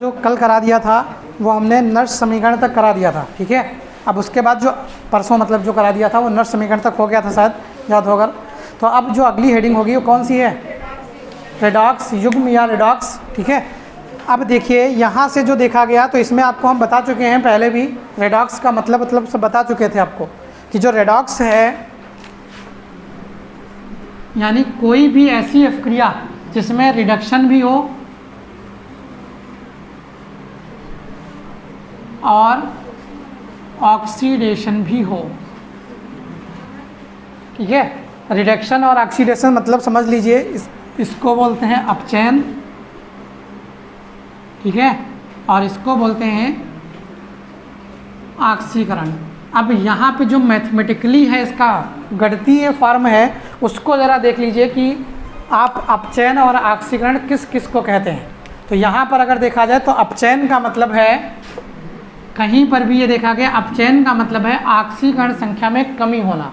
जो कल करा दिया था वो हमने नर्स समीकरण तक करा दिया था, ठीक है। अब उसके बाद जो परसों मतलब जो करा दिया था वो नर्स समीकरण तक हो गया था, शायद याद होगा। तो अब जो अगली हेडिंग होगी वो कौन सी है? रेडॉक्स युग्म या रेडॉक्स, ठीक है। अब देखिए यहाँ से जो देखा गया तो इसमें आपको हम बता चुके हैं पहले भी, रेडॉक्स का मतलब सब बता चुके थे आपको कि जो रेडॉक्स है यानी कोई भी ऐसी अभिक्रिया जिसमें रिडक्शन भी हो और ऑक्सीडेशन भी हो, ठीक है। रिडक्शन और ऑक्सीडेशन मतलब समझ लीजिए इसको बोलते हैं अपचयन, ठीक है, और इसको बोलते हैं ऑक्सीकरण। अब यहाँ पे जो मैथमेटिकली है इसका गणितीय फॉर्म है उसको ज़रा देख लीजिए कि आप अपचयन और ऑक्सीकरण किस किस को कहते हैं। तो यहाँ पर अगर देखा जाए तो अपचयन का मतलब है, कहीं पर भी ये देखा गया, अपचयन का मतलब है ऑक्सीकरण संख्या में कमी होना।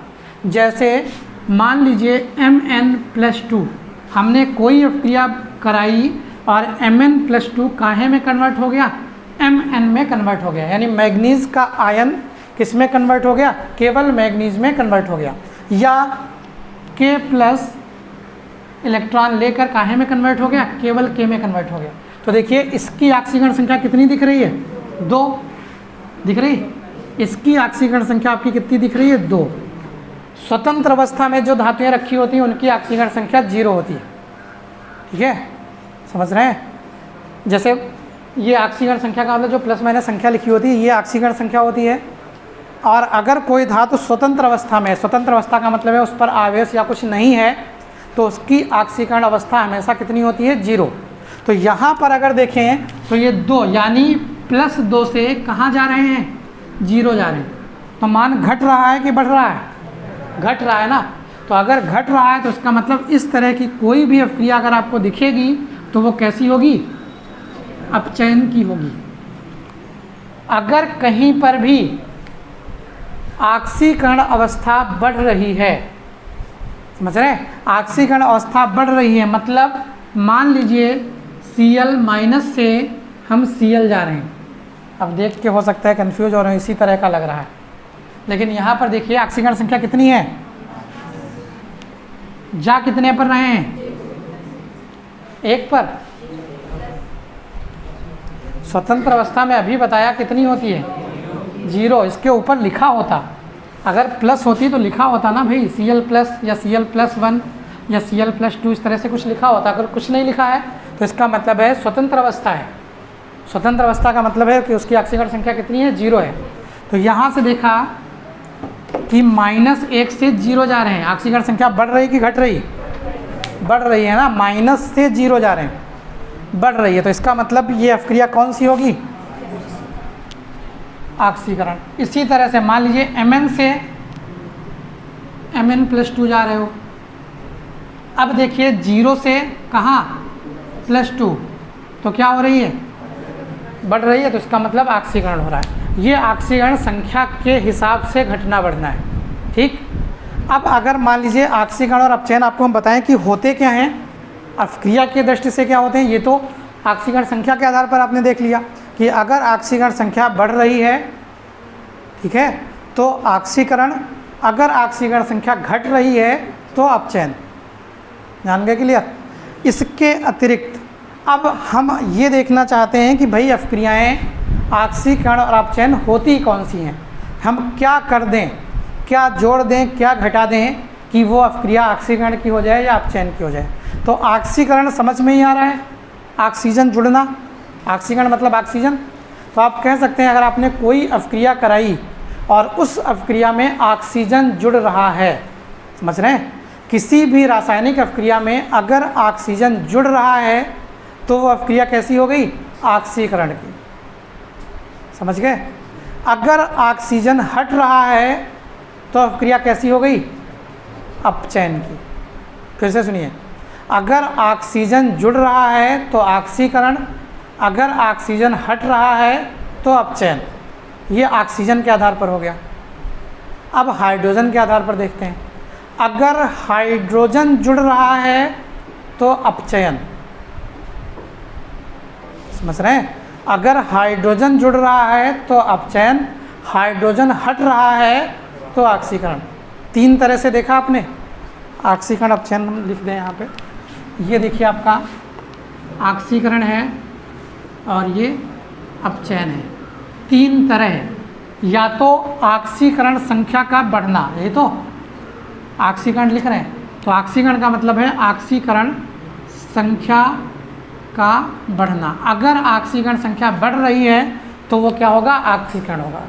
जैसे मान लीजिए Mn+2 हमने कोई अभिक्रिया कराई और Mn+2 काहे में कन्वर्ट हो गया? Mn में कन्वर्ट हो गया, यानी मैग्नीज का आयन किस में कन्वर्ट हो गया? केवल मैग्नीज में कन्वर्ट हो गया। या K+ इलेक्ट्रॉन लेकर काहे में कन्वर्ट हो गया? केवल K में कन्वर्ट हो गया। तो देखिए इसकी ऑक्सीकरण संख्या कितनी दिख रही है? 2 दिख रही। इसकी ऑक्सीकरण संख्या आपकी कितनी दिख रही है? 2। स्वतंत्र अवस्था में जो धातुएं रखी होती हैं उनकी ऑक्सीकरण संख्या 0 होती है, ठीक है, समझ रहे हैं। जैसे ये ऑक्सीकरण संख्या का मतलब जो प्लस माइनस संख्या लिखी होती है ये ऑक्सीकरण संख्या होती है। और अगर कोई धातु स्वतंत्र अवस्था में, स्वतंत्र अवस्था का मतलब है उस पर आवेश या कुछ नहीं है, तो उसकी ऑक्सीकरण अवस्था हमेशा कितनी होती है? 0। तो यहाँ पर अगर देखें तो ये 2 यानी +2 से कहाँ जा रहे हैं? 0 जा रहे हैं। तो मान घट रहा है कि बढ़ रहा है? घट रहा है ना। तो अगर घट रहा है तो इसका मतलब इस तरह की कोई भी अभिक्रिया अगर आपको दिखेगी तो वो कैसी होगी? अपचयन की होगी। अगर कहीं पर भी ऑक्सीकरण अवस्था बढ़ रही है, समझ रहे हैं, ऑक्सीकरण अवस्था बढ़ रही है मतलब मान लीजिए Cl- से हम Cl जा रहे हैं। अब देख के हो सकता है कंफ्यूज हो रहे हैं, इसी तरह का लग रहा है, लेकिन यहाँ पर देखिए ऑक्सीकरण संख्या कितनी है? जा कितने पर रहे हैं? 1 पर। स्वतंत्र अवस्था में अभी बताया कितनी होती है? 0। इसके ऊपर लिखा होता, अगर प्लस होती तो लिखा होता ना भाई Cl+ या Cl+1 या Cl+2 इस तरह से कुछ लिखा होता। अगर कुछ नहीं लिखा है तो इसका मतलब है स्वतंत्र अवस्था है। स्वतंत्र अवस्था का मतलब है कि उसकी ऑक्सीकरण संख्या कितनी है? 0 है। तो यहाँ से देखा कि -1 से 0 जा रहे हैं, ऑक्सीकरण संख्या बढ़ रही कि घट रही? बढ़ रही है ना, माइनस से 0 जा रहे हैं, बढ़ रही है। तो इसका मतलब ये अभिक्रिया कौन सी होगी? ऑक्सीकरण। इसी तरह से मान लीजिए Mn से Mn+2 जा रहे हो। अब देखिए 0 से कहाँ? +2, तो क्या हो रही है? बढ़ रही है। तो इसका मतलब ऑक्सीकरण हो रहा है। ये ऑक्सीकरण संख्या के हिसाब से घटना बढ़ना है, ठीक। अब अगर मान लीजिए ऑक्सीकरण और अपचयन आपको हम बताएं कि होते क्या हैं, अभिक्रिया की दृष्टि से क्या होते हैं, ये तो ऑक्सीकरण संख्या के आधार पर आपने देख लिया कि अगर ऑक्सीकरण संख्या बढ़ रही है, ठीक है, तो ऑक्सीकरण, अगर ऑक्सीकरण संख्या घट रही है तो अपचयन। जान गए क्लियर? इसके अतिरिक्त अब हम ये देखना चाहते हैं कि भाई अभिक्रियाएँ ऑक्सीकरण और अपचयन होती कौन सी हैं, हम क्या कर दें, क्या जोड़ दें, क्या घटा दें कि वो अभिक्रिया ऑक्सीकरण की हो जाए या अपचयन की हो जाए। तो ऑक्सीकरण समझ में ही आ रहा है, ऑक्सीजन जुड़ना, ऑक्सीकरण मतलब ऑक्सीजन। तो आप कह सकते हैं अगर आपने कोई अभिक्रिया कराई और उस अभिक्रिया में ऑक्सीजन जुड़ रहा है, समझ रहे हैं, किसी भी रासायनिक अभिक्रिया में अगर ऑक्सीजन जुड़ रहा है तो वो अभिक्रिया कैसी हो गई? ऑक्सीकरण की, समझ गए। अगर ऑक्सीजन हट रहा है तो अभिक्रिया कैसी हो गई? अपचयन की। फिर से सुनिए, अगर ऑक्सीजन जुड़ रहा है तो ऑक्सीकरण, अगर ऑक्सीजन हट रहा है तो अपचयन। ये ऑक्सीजन के आधार पर हो गया। अब हाइड्रोजन के आधार पर देखते हैं, अगर हाइड्रोजन जुड़ रहा है तो अपचयन, समझ रहे हैं। अगर हाइड्रोजन जुड़ रहा है तो अपचयन, हाइड्रोजन हट रहा है तो ऑक्सीकरण। 3 तरह से देखा आपने। ऑक्सीकरण अपचयन हम लिख दें यहाँ पे। ये देखिए आपका ऑक्सीकरण है और ये अपचयन है। 3 तरह है, या तो ऑक्सीकरण संख्या का बढ़ना, यही तो ऑक्सीकरण लिख रहे हैं, तो ऑक्सीकरण का मतलब है ऑक्सीकरण संख्या का बढ़ना। अगर ऑक्सीकरण संख्या बढ़ रही है तो वो क्या होगा, ऑक्सीकरण होगा।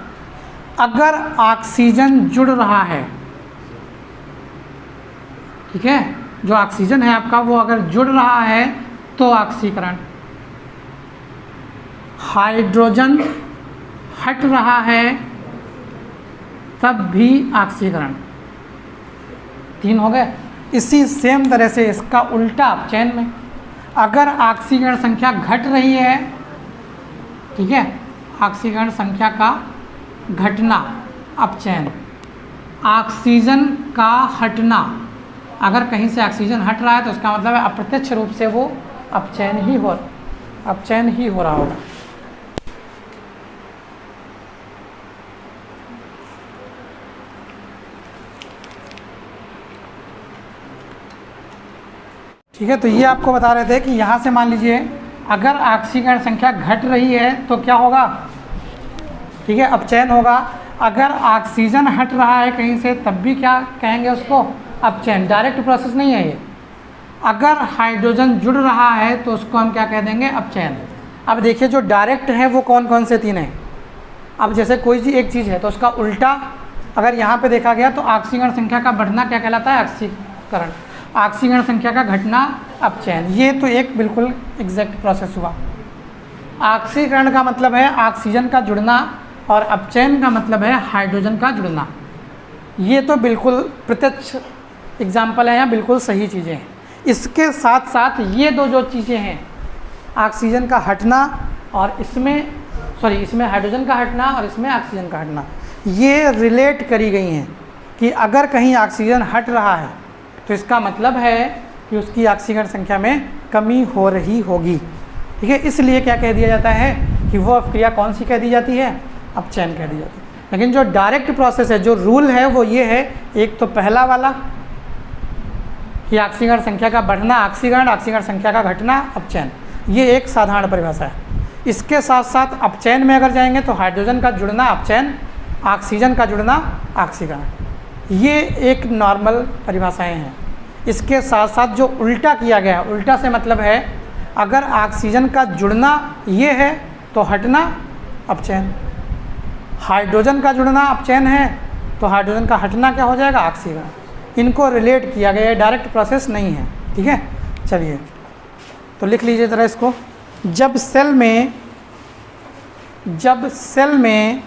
अगर ऑक्सीजन जुड़ रहा है, ठीक है, जो ऑक्सीजन है आपका वो अगर जुड़ रहा है तो ऑक्सीकरण। हाइड्रोजन हट रहा है तब भी ऑक्सीकरण। 3 हो गए। इसी सेम तरह से इसका उल्टा अपचयन में, अगर ऑक्सीकरण संख्या घट रही है, ठीक है, ऑक्सीकरण संख्या का घटना अपचयन। ऑक्सीजन का हटना, अगर कहीं से ऑक्सीजन हट रहा है तो उसका मतलब है अप्रत्यक्ष रूप से वो अपचयन ही हो रहा होगा। ठीक है, तो ये आपको बता रहे थे कि यहाँ से मान लीजिए अगर ऑक्सीकरण संख्या घट रही है तो क्या होगा, ठीक है, अपचयन होगा। अगर ऑक्सीजन हट रहा है कहीं से तब भी क्या कहेंगे उसको, अपचयन। डायरेक्ट प्रोसेस नहीं है ये। अगर हाइड्रोजन जुड़ रहा है तो उसको हम क्या कह देंगे, अपचयन। अब देखिए जो डायरेक्ट है वो कौन कौन से 3 हैं। अब जैसे कोई एक चीज़ है तो उसका उल्टा अगर यहाँ पे देखा गया तो ऑक्सीकरण संख्या का बढ़ना क्या कहलाता है, ऑक्सीकरण। ऑक्सीकरण संख्या का घटना अपचयन। ये तो एक बिल्कुल एग्जैक्ट प्रोसेस हुआ। ऑक्सीकरण का मतलब है ऑक्सीजन का जुड़ना और अपचयन का मतलब है हाइड्रोजन का जुड़ना। ये तो बिल्कुल प्रत्यक्ष एग्जाम्पल है, या बिल्कुल सही चीज़ें हैं। इसके साथ साथ ये दो जो चीज़ें हैं, ऑक्सीजन का हटना और इसमें हाइड्रोजन का हटना और इसमें ऑक्सीजन का हटना, ये रिलेट करी गई हैं कि अगर कहीं ऑक्सीजन हट रहा है तो इसका मतलब है कि उसकी ऑक्सीकरण संख्या में कमी हो रही होगी। ठीक है, इसलिए क्या कह दिया जाता है कि वो क्रिया कौन सी कह दी जाती है, अपचयन कह दी जाती है। लेकिन जो डायरेक्ट प्रोसेस है, जो रूल है वो ये है, एक तो पहला वाला कि ऑक्सीकरण संख्या का बढ़ना ऑक्सीकरण, ऑक्सीकरण संख्या का घटना अपचयन, ये एक साधारण परिभाषा है। इसके साथ साथ अपचयन में अगर जाएंगे तो हाइड्रोजन का जुड़ना अपचयन, ऑक्सीजन का जुड़ना ऑक्सीकरण, ये एक नॉर्मल परिभाषाएं हैं। इसके साथ साथ जो उल्टा किया गया है, उल्टा से मतलब है अगर ऑक्सीजन का जुड़ना ये है तो हटना अपचयन, हाइड्रोजन का जुड़ना अपचयन है तो हाइड्रोजन का हटना क्या हो जाएगा, ऑक्सीकरण। इनको रिलेट किया गया है, डायरेक्ट प्रोसेस नहीं है। ठीक है, चलिए तो लिख लीजिए ज़रा इसको। जब सेल में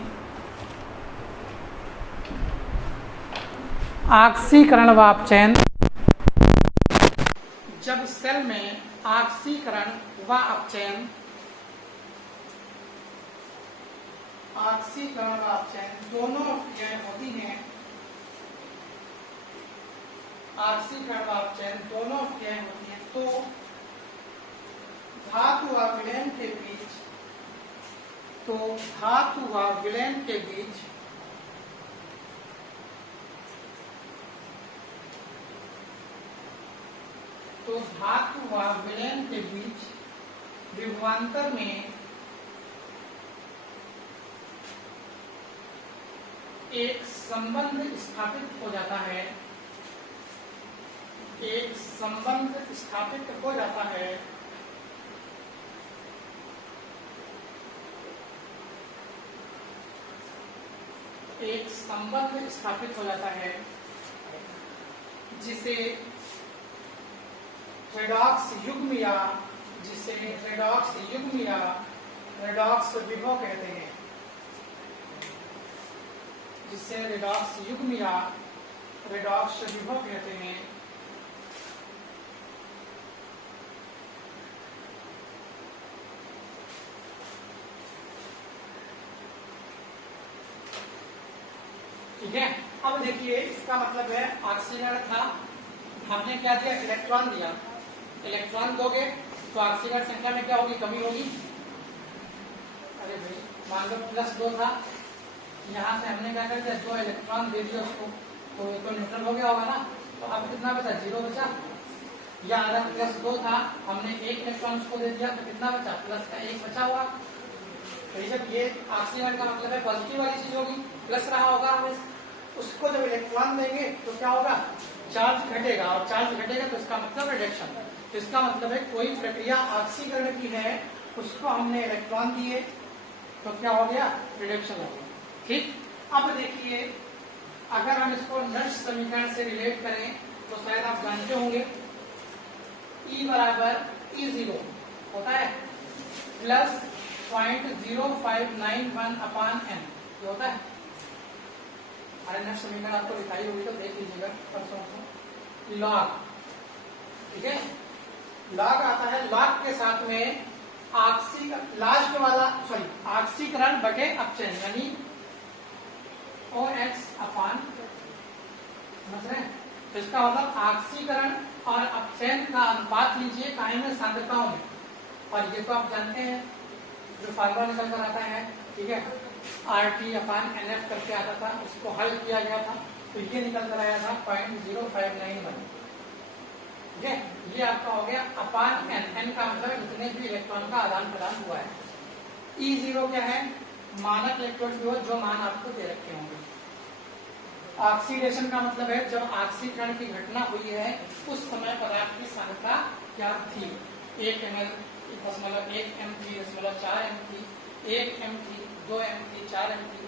ऑक्सीकरण व अपचयन, जब सेल में ऑक्सीकरण व अपचयन, ऑक्सीकरण व अपचयन दोनों क्रियाएं होती हैं, ऑक्सीकरण व अपचयन दोनों क्रियाएं होती हैं, तो धातु व विलयन के बीच, धातु व विलयन के बीच विभवांतर में एक संबंध स्थापित हो जाता है, एक संबंध स्थापित हो जाता है जिसे रेडॉक्स युग्म या रेडॉक्स विभव कहते हैं, जिसे रेडॉक्स युग्म या रेडॉक्स विभव कहते हैं। ठीक है, अब देखिए इसका मतलब है ऑक्सीकरण था, हमने क्या दिया, इलेक्ट्रॉन दिया। इलेक्ट्रॉन दोगे तो ऑक्सीकरण संख्या में क्या होगी, कमी होगी। मान लो +2 था, यहाँ से हमने क्या कर दिया 2 इलेक्ट्रॉन दे दिया उसको, तो ये तो न्यूट्रल हो गया होगा ना। तो अब कितना बचा 0 बचा। या अगर +2 था हमने 1 इलेक्ट्रॉन उसको दे दिया तो कितना बचा प्लस का 1 बचा हुआ। तो जब ये ऑक्सीजन का मतलब है पॉजिटिव वाली चीज होगी, प्लस रहा होगा, उसको जब इलेक्ट्रॉन देंगे तो क्या होगा चार्ज घटेगा, और चार्ज घटेगा तो इसका मतलब रिडक्शन। तो इसका मतलब है कोई प्रक्रिया ऑक्सीकरण की है, उसको हमने इलेक्ट्रॉन दिए तो क्या हो गया रिडक्शन हो गया। ठीक, अब देखिए अगर हम इसको नर्स समीकरण से रिलेट करें तो शायद आप जानते होंगे E बराबर E0 होता है प्लस 0.0591 अपान n, ये होता है। अरे नर्स समीकरण आपको दिखाई होगी तो देख लीजिएगा परसों को। लॉग, ठीक है, लॉग आता है, लॉग के साथ में लास्ट वाला ऑक्सीकरण बटे अपचयन यानी OX अपान, समझ रहे हैं। तो इसका मतलब ऑक्सीकरण और अपचयन का अनुपात लीजिए काहे में सांद्रताओं में, और ये तो आप जानते हैं जो फार्मूला निकल कर आता है, ठीक है, RT अपान NF करके आता था, उसको हल किया गया था तो ये निकल कर आया था 0.0591। ठीक है, ये आपका हो गया अपान n, n का मतलब जितने भी इलेक्ट्रॉन का आदान प्रदान हुआ है। E0 क्या है मानक इलेक्ट्रॉन विभव जो मान आपको दे रखे होंगे। ऑक्सीडेशन का मतलब है जब ऑक्सीकरण की घटना हुई है उस समय पदार्थ की सांद्रता क्या थी, 1 ml 1 m थी 4 m थी, 1 m थी 2 m थी 4 m थी,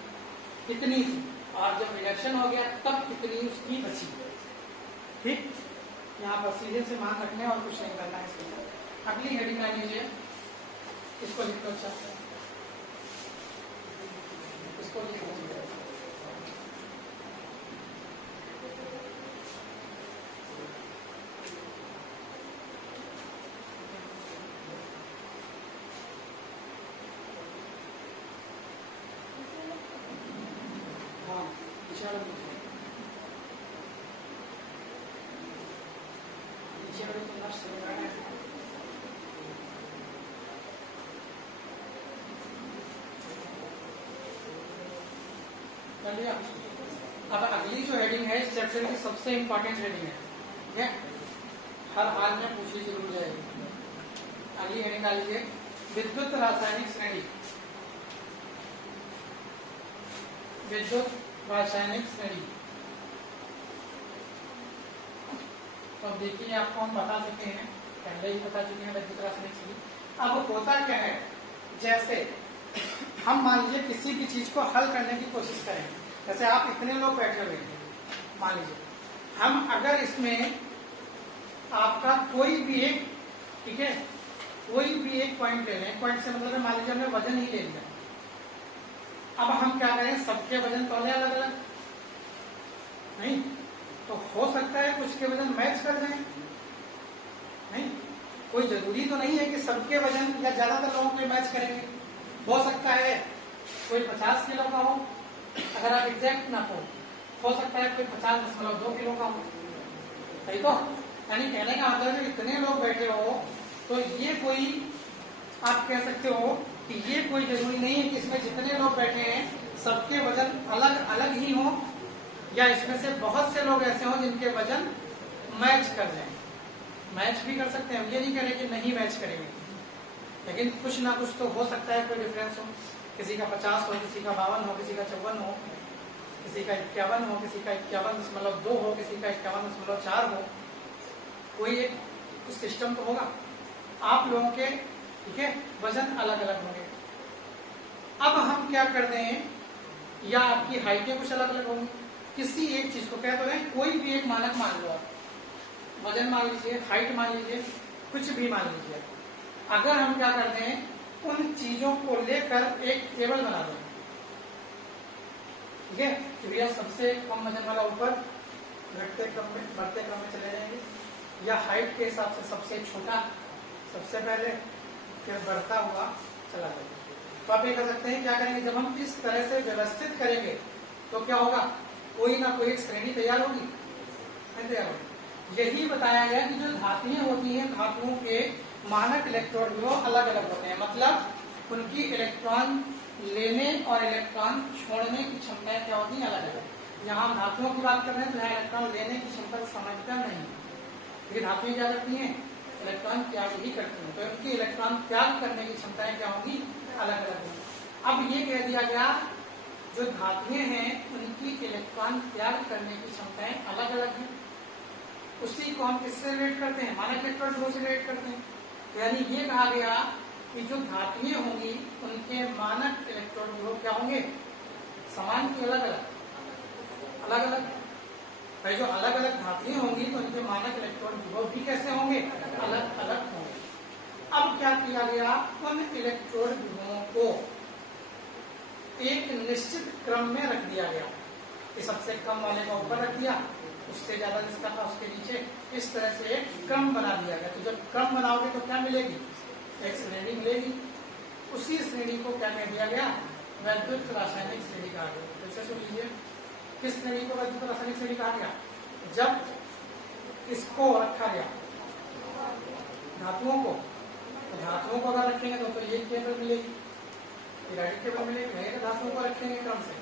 कितनी थी, और जब रिडक्शन हो गया तब कितनी उसकी बची। ठीक, यहाँ पर सीधे से मान रखने और कुछ नहीं करना है इसके साथ। अगली हेडिंग ला लीजिए, इसको लिख लो, अच्छा इसको लिख लीजिए। हाँ, इशारा लीजिए, इशारा तो नर्स समीकरण है। कर लिया। अब अगली जो हेडिंग है इस चैप्टर की सबसे इंपॉर्टेंट हेडिंग है, ठीक है, हर हाल में पूछी जरूर जाएगी। अगली हेडिंग डाल लीजिए विद्युत रासायनिक श्रेणी। विद्युत रासायनिक श्रेणी, तो देखिए आपको हम बता चुके हैं, पहले ही बता चुके हैं विद्युत रासायनिक श्रेणी। अब होता क्या है, जैसे हम मान लीजिए किसी भी चीज को हल करने की कोशिश करें, जैसे आप इतने लोग बैठे हुए हैं, मान लीजिए हम अगर इसमें आपका कोई भी एक, ठीक है, कोई भी एक पॉइंट ले लें, पॉइंट से मतलब मान लीजिए हमने वजन ही ले लिया। अब हम क्या करें, सबके वजन तो अलग अलग नहीं, तो हो सकता है कुछ के वजन मैच कर जाए, नहीं, कोई जरूरी तो नहीं है कि सबके वजन या ज्यादातर लोगों के मैच करेंगे। हो सकता है कोई 50 किलो का हो, अगर आप एग्जैक्ट ना हो सकता है कोई 50.2 किलो का हो, सही तो, यानी कहने का मतलब है इतने लोग बैठे हो तो ये कोई आप कह सकते हो कि ये कोई जरूरी नहीं है कि इसमें जितने लोग बैठे हैं सबके वजन अलग अलग ही हो, या इसमें से बहुत से लोग ऐसे हों जिनके वजन मैच कर जाए। मैच भी कर सकते हैं, ये नहीं करें कि नहीं मैच करेंगे, लेकिन कुछ ना कुछ तो हो सकता है, कोई डिफरेंस हो, किसी का 50 हो, किसी का 52 हो, किसी का 54 हो, किसी का 51 हो, किसी का 51.2 हो, किसी का 51.4 हो, कोई एक सिस्टम तो होगा। आप लोगों के, ठीक है, वजन अलग अलग होंगे। अब हम क्या कर दें, या आपकी हाइटें कुछ अलग अलग होंगी, किसी एक चीज को क्या तो है, कोई भी एक मानक मान लो आप, वजन मान लीजिए, हाइट मान लीजिए, कुछ भी मान लीजिए। अगर हम क्या करते हैं, उन चीजों को लेकर एक टेबल बना दें, ठीक है, कि भैया सबसे कम वजन वाला ऊपर घटते क्रम में बढ़ते क्रम में चले जाएंगे, या हाइट के हिसाब से सबसे छोटा सबसे पहले, फिर बढ़ता हुआ चला जाएगा। तो आप ये कर सकते हैं, क्या करेंगे, जब हम इस तरह से व्यवस्थित करेंगे तो क्या होगा, कोई ना कोई एक श्रेणी तैयार होगी, तैयार होगी। यही बताया गया कि जो धातुएं होती हैं, धातुओं के मानक इलेक्ट्रोड विभव अलग अलग होते हैं। मतलब उनकी इलेक्ट्रॉन लेने और इलेक्ट्रॉन छोड़ने की क्षमताएं क्या होती हैं, अलग अलग। यहाँ हम धातुओं की बात कर रहे हैं तो यहाँ इलेक्ट्रॉन लेने की क्षमता समझता नहीं, क्योंकि धातुएं क्या करती हैं, इलेक्ट्रॉन त्याग ही करती हैं, तो उनकी इलेक्ट्रॉन त्याग करने की क्षमताएं क्या होंगी, अलग अलग होंगी। अब ये कह दिया गया जो धातुएं हैं उनकी इलेक्ट्रॉन त्याग करने की क्षमताएं अलग अलग हैं। उसी को हम किससे रिलेट करते हैं, मानक इलेक्ट्रॉन विभव से रिलेट करते हैं। तो यानी ये कहा गया कि जो धातुएं होंगी उनके मानक इलेक्ट्रॉन विभव क्या होंगे, समान की अलग अलग, अलग अलग। भाई जो अलग अलग धातुएं होंगी तो उनके मानक इलेक्ट्रॉन विभव भी कैसे होंगे, अलग अलग होंगे। अब क्या किया गया, उन इलेक्ट्रॉन विभवों को एक निश्चित क्रम में रख दिया गया कि सबसे कम वाले को ऊपर रख दिया, उससे ज्यादा जिसका था उसके नीचे, इस तरह से एक क्रम बना दिया गया। तो जब क्रम बनाओगे तो क्या मिलेगी, एक श्रेणी मिलेगी। उसी श्रेणी को क्या कह दिया गया, वैद्युत रासायनिक श्रेणी कहा गया। जैसे सुन लीजिए, किस श्रेणी को वैद्युत रासायनिक श्रेणी कहा गया, जब इसको रखा गया धातुओं को, तो धातुओं को अगर रखेंगे तो ये टेबल मिलेगी, पीरियोडिक टेबल मिलेगी, नहीं तो धातुओं को रखेंगे क्रम से।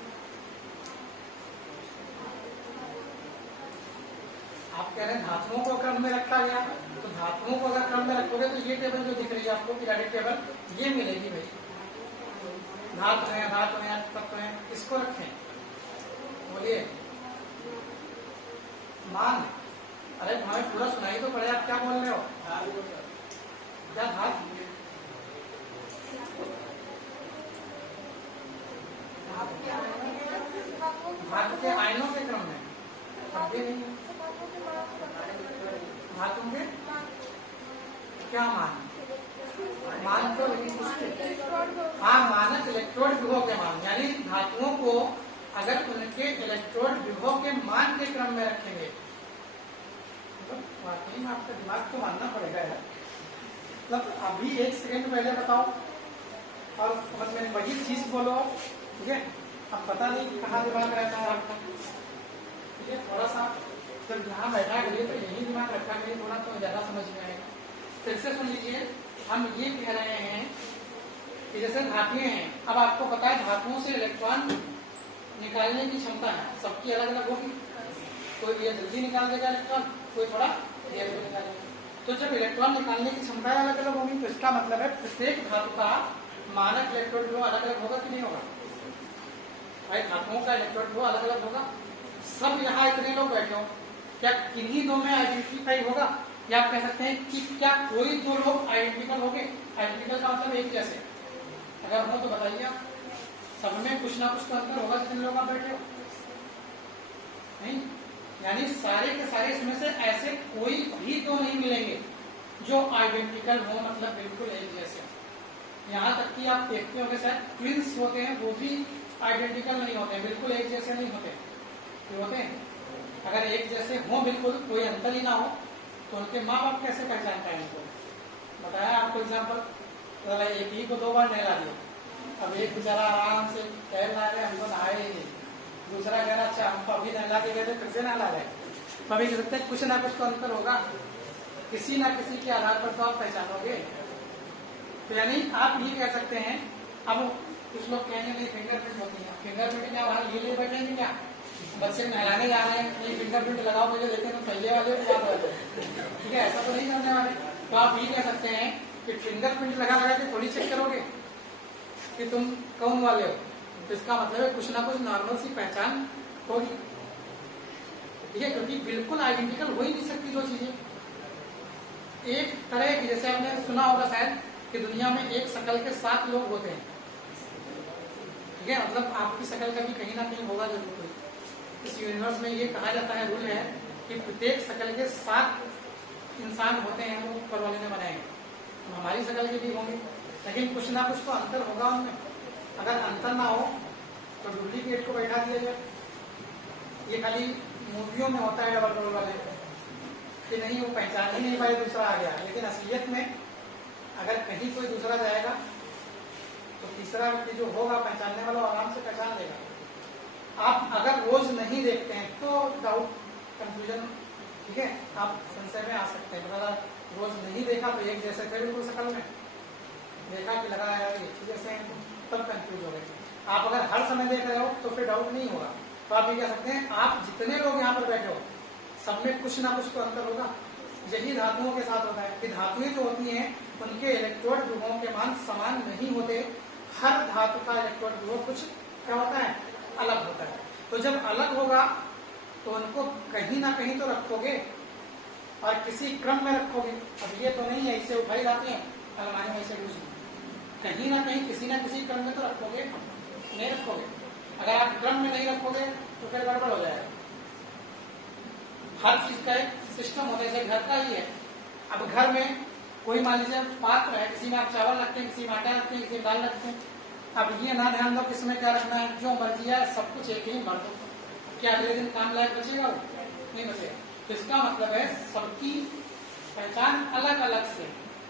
आप कह रहे हैं धातुओं को क्रम में रखा गया, तो धातुओं को अगर क्रम में रखोगे तो ये टेबल जो दिख रही है आपको पीरियोडिक टेबल, ये मिलेगी भाई। धातु है तत्व है, इसको रखें, बोलिए मान। अरे हमें पूरा सुनाई तो पड़े, आप क्या बोल रहे हो, क्या धातु धातु के आयनों के क्रम में, अब ये नहीं धातु के क्या मान तो हाँ, मानक इलेक्ट्रोड विभव के मान, यानी धातुओं को अगर उनके इलेक्ट्रोड विभव के मान के क्रम में रखेंगे तो वाकई में आपका दिमाग तो मानना पड़ेगा यार। मतलब अभी एक सेकंड पहले बताओ और मतलब वही चीज बोलो, ठीक है। अब पता नहीं कहाँ दिमाग रहता है आपका, ठीक है। थोड़ा सा जब यहाँ बैठा करिए तो यही दिमाग रखा करिए, थोड़ा तो ज्यादा समझ में आएगा। फिर से सुन लीजिए, हम ये कह रहे हैं कि जैसे धातुएं हैं, अब आपको पता है धातुओं से इलेक्ट्रॉन निकालने की क्षमता है सबकी अलग अलग होगी। कोई ये जल्दी निकाल देगा इलेक्ट्रॉन, कोई थोड़ा देर में निकालेगा। तो जब इलेक्ट्रॉन निकालने की क्षमताएं अलग अलग होगी तो इसका मतलब है प्रत्येक धातु का मानक इलेक्ट्रोड विभव अलग अलग होगा कि नहीं होगा। भाई धातुओं का इलेक्ट्रोड विभव अलग अलग होगा। सब यहाँ इतने लोग बैठे हो, क्या किन्हीं दो में आइडेंटिफाई होगा, या आप कह सकते हैं कि क्या कोई दो लोग आइडेंटिकल होंगे। आइडेंटिकल का मतलब एक जैसे, अगर हो तो बताइए आप, सब में कुछ ना कुछ तो अंतर होगा जितने लोग आप बैठे हो, नहीं। यानी सारे के सारे इसमें से ऐसे कोई भी दो नहीं मिलेंगे जो आइडेंटिकल हो, मतलब बिल्कुल एक जैसे। यहाँ तक कि आप देखते होंगे शायद ट्विंस होते हैं वो भी आइडेंटिकल नहीं होते, बिल्कुल एक जैसे नहीं होते। ये होते हैं अगर एक जैसे हो, बिल्कुल कोई अंतर ही ना हो, तो उनके माँ बाप कैसे पहचान पाए उनको। बताया आपको एग्जाम्पल, तो एक ही को 2 बार नहला दिया, अब एक बेचारा आराम से टहल रहा है, हमको नहाए ही नहीं, दूसरा कह रहा अच्छा हमको अभी नहला के गए थे फिर से नहला गए। तो अभी कह सकते हैं कुछ ना कुछ तो अंतर होगा, किसी ना किसी के आधार पर तो आप पहचानोगे। तो यानी आप ये कह सकते हैं, अब कुछ लोग कहेंगे नहीं फिंगरप्रिंट होती है, फिंगरप्रिंट क्या वहां ये ले बैठेंगे क्या, बच्चे नहलाने जा रहे हैं ये फिंगरप्रिंट लगाओ मुझे, लेकिन तो पहले वाले ठीक है, ऐसा तो नहीं करने वाले। तो आप ये कह सकते हैं कि फिंगरप्रिंट लगा लगा के थोड़ी चेक करोगे कि तुम कौन वाले हो, तो इसका मतलब है कुछ ना कुछ नॉर्मल सी पहचान होगी, ठीक है। क्योंकि बिल्कुल आइडेंटिकल हो ही नहीं सकती दो चीजें एक तरह की। जैसे आपने सुना होगा शायद कि दुनिया में एक शक्ल के 7 लोग होते हैं, ठीक है। मतलब आपकी शक्ल का भी कहीं ना कहीं होगा जरूर कोई। इस यूनिवर्स में ये कहा जाता है, रूल है कि प्रत्येक शक्ल के 7 इंसान होते हैं, वो ऊपर वाले ने बनाए हैं। तो हमारी शक्ल के भी होंगे, लेकिन कुछ ना कुछ तो अंतर होगा उनमें। अगर अंतर ना हो तो डुप्लीकेट को बैठा दिया जाए। ये खाली मूवियों में होता है डबल रोल वाले कि नहीं, वो पहचान ही नहीं पाए दूसरा आ गया, लेकिन असलियत में अगर कहीं कोई दूसरा जाएगा तो तीसरा व्यक्ति जो होगा पहचानने वाला आराम से पहचान लेगा। आप अगर रोज नहीं देखते हैं तो डाउट कंफ्यूजन, ठीक है, आप संशय में आ सकते हैं। मतलब रोज नहीं देखा तो एक जैसे थे बिल्कुल शक्ल में, देखा कि लगा यार ये चीजें से तब कंफ्यूज हो गए। आप अगर हर समय देख रहे हो तो फिर डाउट नहीं होगा। तो आप ये कह सकते हैं आप जितने लोग यहाँ पर बैठे हो सब में कुछ ना कुछ तो अंतर होगा। यही धातुओं के साथ होता है कि धातुएं जो होती हैं उनके इलेक्ट्रोड विभवों के मान समान नहीं होते। हर धातु का इलेक्ट्रोड विभव कुछ क्या होता है, अलग होता है। तो जब अलग होगा तो उनको कहीं ना कहीं तो रखोगे और किसी क्रम में रखोगे। अब ये तो नहीं है इससे उठाई जाती है अलमारी में से दूसरी, कहीं ना कहीं किसी ना किसी क्रम में तो रखोगे, नहीं रखोगे। अगर आप क्रम में नहीं रखोगे तो फिर गड़बड़ हो जाएगा। हर चीज का एक सिस्टम होता है, जैसे घर का ही है। अब घर में कोई मान लीजिए पात्र है, किसी में आप चावल रखते हैं, किसी में आटा रखते हैं, किसी में दाल रखते हैं। अब ये ना ध्यान दो किसमें क्या रखना है, जो मर्जी है सब कुछ एक ही भर दो, क्या अगले दिन काम लायक बचेगा? वो नहीं बचेगा। तो इसका मतलब है सबकी पहचान अलग अलग से।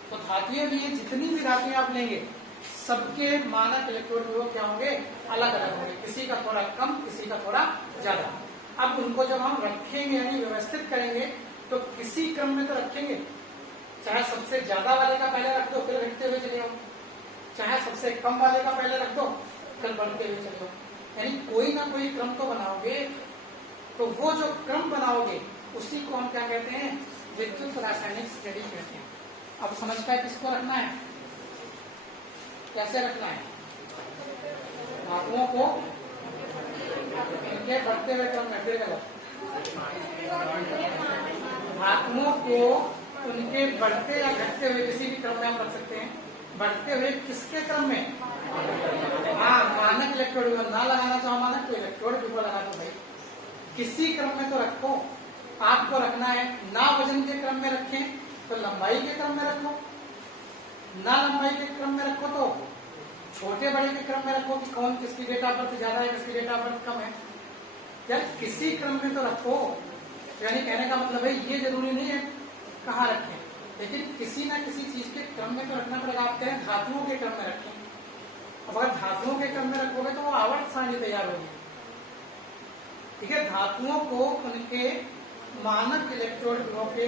तो धातुएं भी है, जितनी भी धातुएं आप लेंगे सबके मानक इलेक्ट्रोड विभव क्या होंगे, अलग अलग होंगे। किसी का थोड़ा कम, किसी का थोड़ा ज्यादा। अब उनको जब हम रखेंगे यानी व्यवस्थित करेंगे तो किसी क्रम में तो रखेंगे। चाहे सबसे ज्यादा वाले का पहले रख दो फिर घटते हुए चले जाओ, चाहे सबसे कम वाले का पहले रख दो फिर बढ़ते हुए चले जाओ, यानी कोई ना कोई क्रम तो बनाओगे। तो वो जो क्रम बनाओगे उसी को हम क्या कहते हैं, विद्युत रासायनिक स्टडी कहते हैं। अब समझ पाए किसको रखना है, कैसे रखना है? धातुओं को इनके बढ़ते हुए क्रम में, फिर गलत, धातुओं को उनके बढ़ते या घटते हुए किसी भी क्रम में हम रख सकते हैं। बढ़ते हुए किसके क्रम में? हाँ, मानक इलेक्ट्रोड विभव ना लगाना चाहो मानक तो इलेक्ट्रोड विभव लगा दो भाई, किसी क्रम में तो रखो। आपको रखना है ना वजन के क्रम में रखें तो लंबाई के क्रम में रखो, ना लंबाई के क्रम में रखो तो छोटे बड़े के क्रम में रखो कि कौन किसकी डेट ऑफ बर्थ ज्यादा है, किसकी डेट ऑफ बर्थ कम है। यार किसी क्रम में तो रखो। यानी कहने का मतलब है ये जरूरी नहीं है कहाँ रखें, लेकिन किसी ना किसी चीज के क्रम में तो रखना पड़ेगा। आप कहें धातुओं के क्रम में रखें, अब अगर धातुओं के क्रम में रखोगे तो वो आवर्त सारणी तैयार होगी। ठीक है, धातुओं को उनके मानक इलेक्ट्रोड विभव के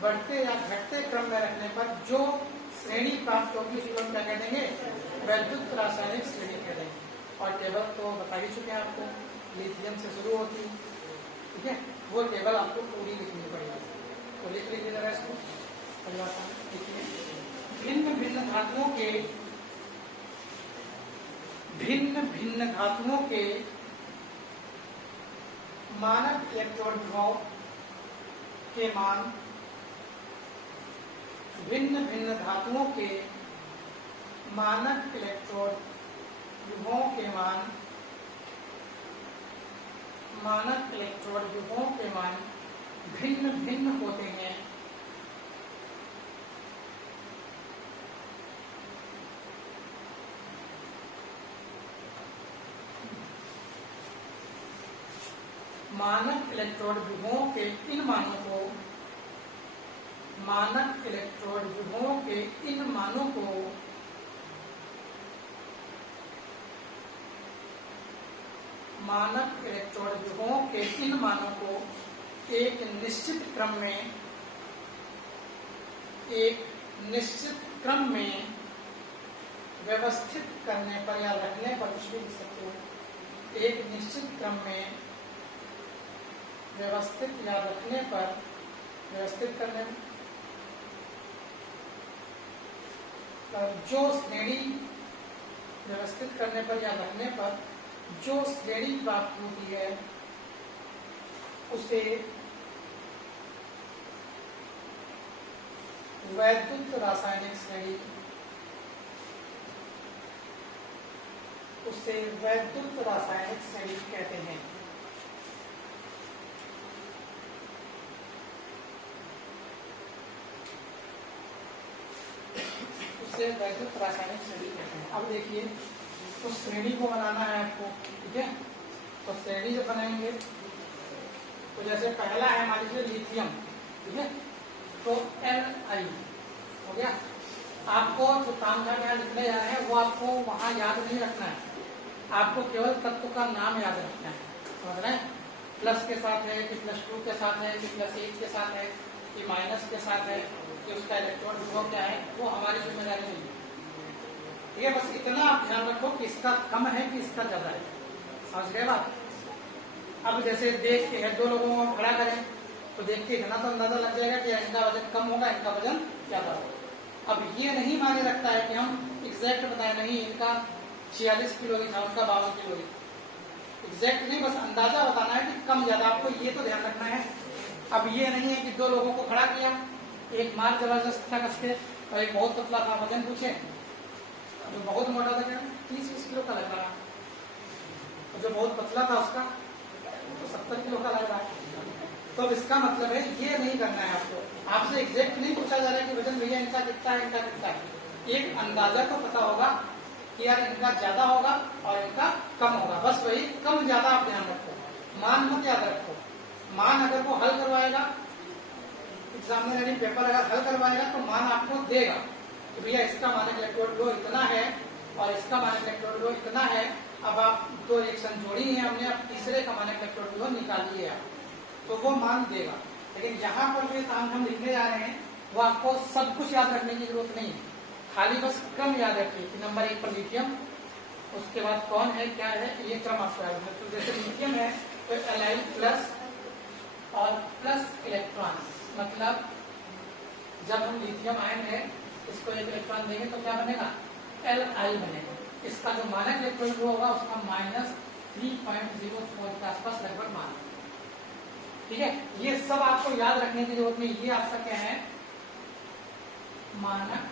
बढ़ते या घटते क्रम में रखने पर जो श्रेणी प्राप्त होगी उसको हम क्या कह देंगे, वैद्युत रासायनिक श्रेणी कह देंगे। और टेबल तो बता ही चुके हैं आपको, लिथियम से शुरू होती है। ठीक है, वो टेबल आपको पूरी लिखनी पड़ेगी, तो लिख लीजिए जरा इसको। भिन्न भिन्न धातुओं के मानक इलेक्ट्रोड विभव के मान, भिन्न भिन्न धातुओं के मानक इलेक्ट्रोड विभवों के मान, मानक इलेक्ट्रोड विभवों के मान भिन्न भिन्न होते हैं। मानक इलेक्ट्रोड विभवों के इन मानों को, मानक इलेक्ट्रोड विभवों के इन मानों को मानक इलेक्ट्रोड विभवों के इन मानों को एक निश्चित क्रम में व्यवस्थित करने पर या रखने पर, कुछ भी लिख सकते हो, एक निश्चित क्रम में व्यवस्थित या रखने पर, व्यवस्थित करने पर जो श्रेणी, व्यवस्थित करने पर या रखने पर जो श्रेणी प्राप्त होती है उसे वैद्युत रासायनिक श्रेणी, उसे वैद्युत रासायनिक श्रेणी कहते हैं। उसे वैद्युत रासायनिक श्रेणी कहते हैं। अब देखिए, तो श्रेणी को बनाना है आपको, ठीक है। तो श्रेणी जब बनाएंगे तो जैसे पहला है मान लीजिए लिथियम, ठीक है, तो Li हो गया। आपको जो काम का यहाँ लिखने जा रहे हैं वो आपको वहां याद नहीं रखना है, आपको केवल तत्व का नाम याद रखना है। समझ रहे हैं? प्लस के साथ है कि +2 के साथ है कि +1 के साथ है कि माइनस के साथ है कि उसका इलेक्ट्रॉन विभव क्या है, वो हमारी जिम्मेदारी नहीं है। ठीक है, बस इतना आप ध्यान रखो कि इसका कम है कि इसका ज्यादा है। समझ गए बात? अब जैसे देख के दो लोगों को खड़ा करें तो देख के इतना तो अंदाजा लग जाएगा कि इनका वजन कम होगा, इनका वजन ज्यादा होगा। अब ये नहीं माने रखता है कि हम एग्जैक्ट बताए, नहीं इनका 46 किलो ही था, उनका 52 किलो ही। एग्जैक्ट नहीं, बस अंदाजा बताना है कि कम ज्यादा, आपको ये तो ध्यान रखना है। अब ये नहीं है कि दो लोगों को खड़ा किया, एक मार जबरदस्त था कस के और एक बहुत पतला था, वजन पूछे, जो बहुत मोटा था क्या 30-20 किलो का लग रहा, और जो बहुत पतला था उसका तो 70 किलो का लग रहा है। तो अब इसका मतलब है ये नहीं करना है आपको, आपसे एग्जैक्ट नहीं पूछा जा रहा है कि वजन भैया इनका कितना है, इनका कितना है। एक अंदाजा तो पता होगा कि यार इनका ज्यादा होगा और इनका कम होगा, बस वही कम ज्यादा आप ध्यान रखो, मान मत याद रखो। मान अगर वो हल करवाएगा एग्जामिनर यानी पेपर अगर हल करवाएगा तो मान आपको देगा कि भैया इसका मानक इलेक्ट्रोड लो इतना है और इसका मानक इलेक्ट्रोड लो इतना है। अब आप दो रिएक्शन जोड़ी है हमने, अब तीसरे का मानक इलेक्ट्रोड लो निकालिए आप, तो वो मान देगा। लेकिन यहाँ पर जो काम हम लिखने जा रहे हैं वो आपको सब कुछ याद रखने की जरूरत नहीं है, खाली बस क्रम याद रखिए कि नंबर 1 पर लिथियम, उसके बाद कौन है क्या है, ये क्रम आपको याद रखना। तो जैसे लिथियम है तो एलाइल प्लस और प्लस इलेक्ट्रॉन, मतलब जब हम लिथियम आयन है इसको एक इलेक्ट्रॉन देंगे तो क्या बनेगा Li बनेगा। इसका जो मानक इलेक्ट्रॉन होगा उसका -3.04 के आसपास लगभग मान। ठीक है, ये सब आपको याद रखने की जरूरत नहीं, ये आपका क्या है मानक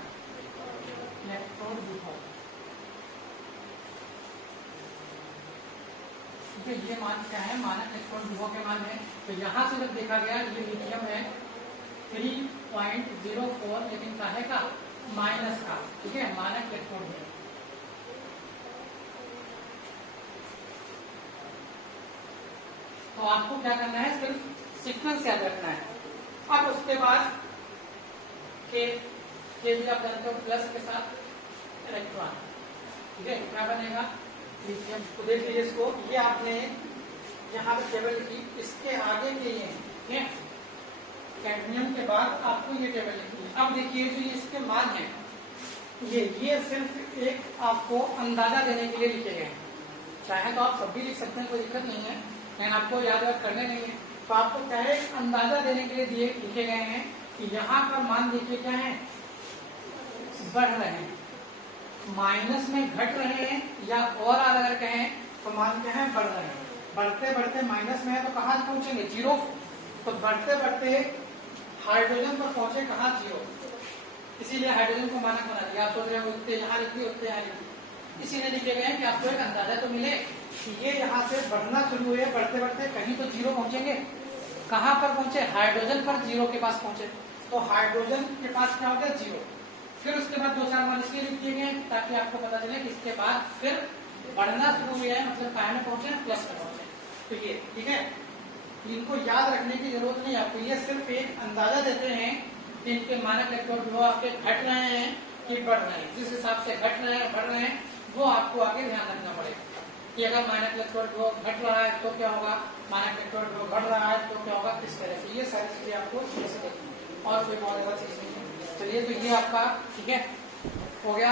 इलेक्ट्रोड विभव। ठीक है, ये मान क्या है मानक इलेक्ट्रोड विभव के मान है। तो यहां से जब देखा गया ये लिथियम है 3.04, लेकिन काहे का माइनस का, ठीक है मानक इलेक्ट्रोड है। तो आपको क्या करना है सिर्फ सीक्वेंस याद रखना है। अब उसके बाद के भी आप जानते हो प्लस के साथ इलेक्ट्रॉन, ठीक है क्या बनेगा लिथियम। तो देख लीजिए इसको, ये आपने यहाँ पे टेबल लिखी, इसके आगे के ये ठीक है कैडमियम के बाद आपको ये टेबल लिखी। अब देखिए जो ये इसके मान है ये सिर्फ एक आपको अंदाजा देने के लिए लिखे गए हैं, चाहे तो आप सब भी लिख सकते हैं, कोई दिक्कत नहीं है, लेकिन आपको याद करने नहीं है। तो आपको क्या है अंदाजा देने के लिए लिखे गए हैं कि यहाँ पर मान देखिए क्या है बढ़ रहे हैं, माइनस में घट रहे हैं, या और अगर कहें तो मान क्या है बढ़ रहे हैं। बढ़ते बढ़ते माइनस में है तो कहाँ पहुंचेंगे 0, तो बढ़ते बढ़ते हाइड्रोजन पर पहुंचे कहाँ 0, इसीलिए हाइड्रोजन को मानक बना दिया। आप सोच रहे हैं उतने यहाँ लिखिए उतने यहाँ लिखिए, इसीलिए लिखे गए कि आपको एक अंदाजा तो मिले कि ये यहाँ से बढ़ना शुरू हुए, बढ़ते बढ़ते कहीं तो 0 पहुंचेंगे। कहाँ पर पहुंचे हाइड्रोजन पर 0 के पास पहुंचे, तो हाइड्रोजन के पास क्या हो गया 0। फिर उसके बाद 2-4 मान इसलिए लिख दिए गए ताकि आपको पता चले कि इसके बाद फिर बढ़ना शुरू हुआ है, मतलब कहाँ में पहुंचे प्लस में पहुंचे। तो ये ठीक है, इनको याद रखने की जरूरत नहीं आपको, ये सिर्फ एक अंदाजा देते हैं कि इनके मानक इलेक्ट्रोड वो आपके घट रहे हैं कि बढ़ रहे हैं। जिस हिसाब से घट रहे हैं बढ़ रहे हैं वो आपको आगे ध्यान रखना पड़ेगा कि अगर मानक इलेक्ट्रोड वो घट रहा है तो क्या होगा, मानक इलेक्ट्रोड वो बढ़ रहा है तो क्या होगा, किस तरह से। ये सारी चीजें आपको जैसे देखनी है और कोई बहुत ज्यादा चीज नहीं है। चलिए तो ये आपका ठीक है हो गया।